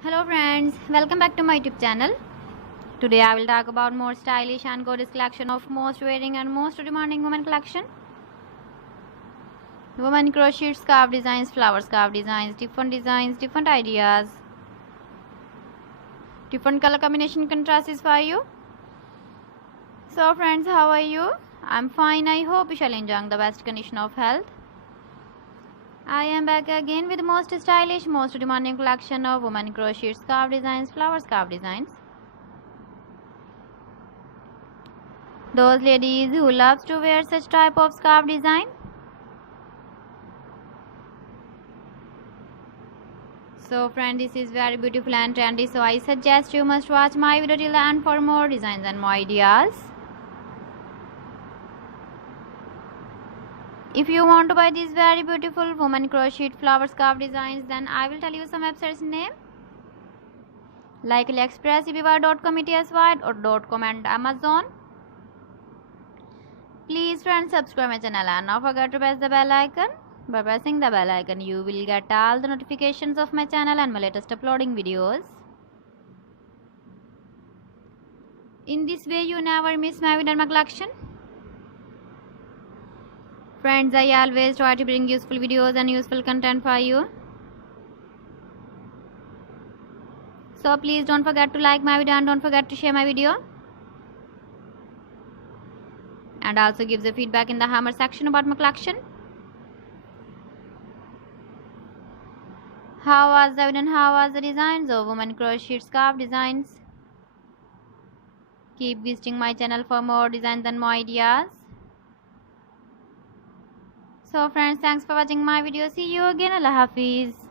Hello friends, welcome back to my YouTube channel. Today I will talk about more stylish and gorgeous collection of most wearing and most demanding women collection. Women crochet scarf designs, flower scarf designs, different ideas, different color combination contrasts for you. So friends, how are you? I'm fine. I hope you shall enjoy the best condition of health. I am back again with the most stylish, most demanding collection of women crochet scarf designs, flower scarf designs. Those ladies who loves to wear such type of scarf design. So friend, this is very beautiful and trendy, so I suggest you must watch my video till the end for more designs and more ideas. If you want to buy these very beautiful woman crochet flower scarf designs, then I will tell you some websites name like AliExpress, eBay.com, ETSY or .com and Amazon. Please friends, subscribe my channel and not forget to press the bell icon. By pressing the bell icon, you will get all the notifications of my channel and my latest uploading videos. In this way, you never miss my video and my collection. Friends, I always try to bring useful videos and useful content for you. So please don't forget to like my video and don't forget to share my video. And also give the feedback in the hammer section about my collection. How was the video and how was the designs of women crochet scarf designs? Keep visiting my channel for more designs and more ideas. So friends, thanks for watching my video. See you again. Allah Hafiz.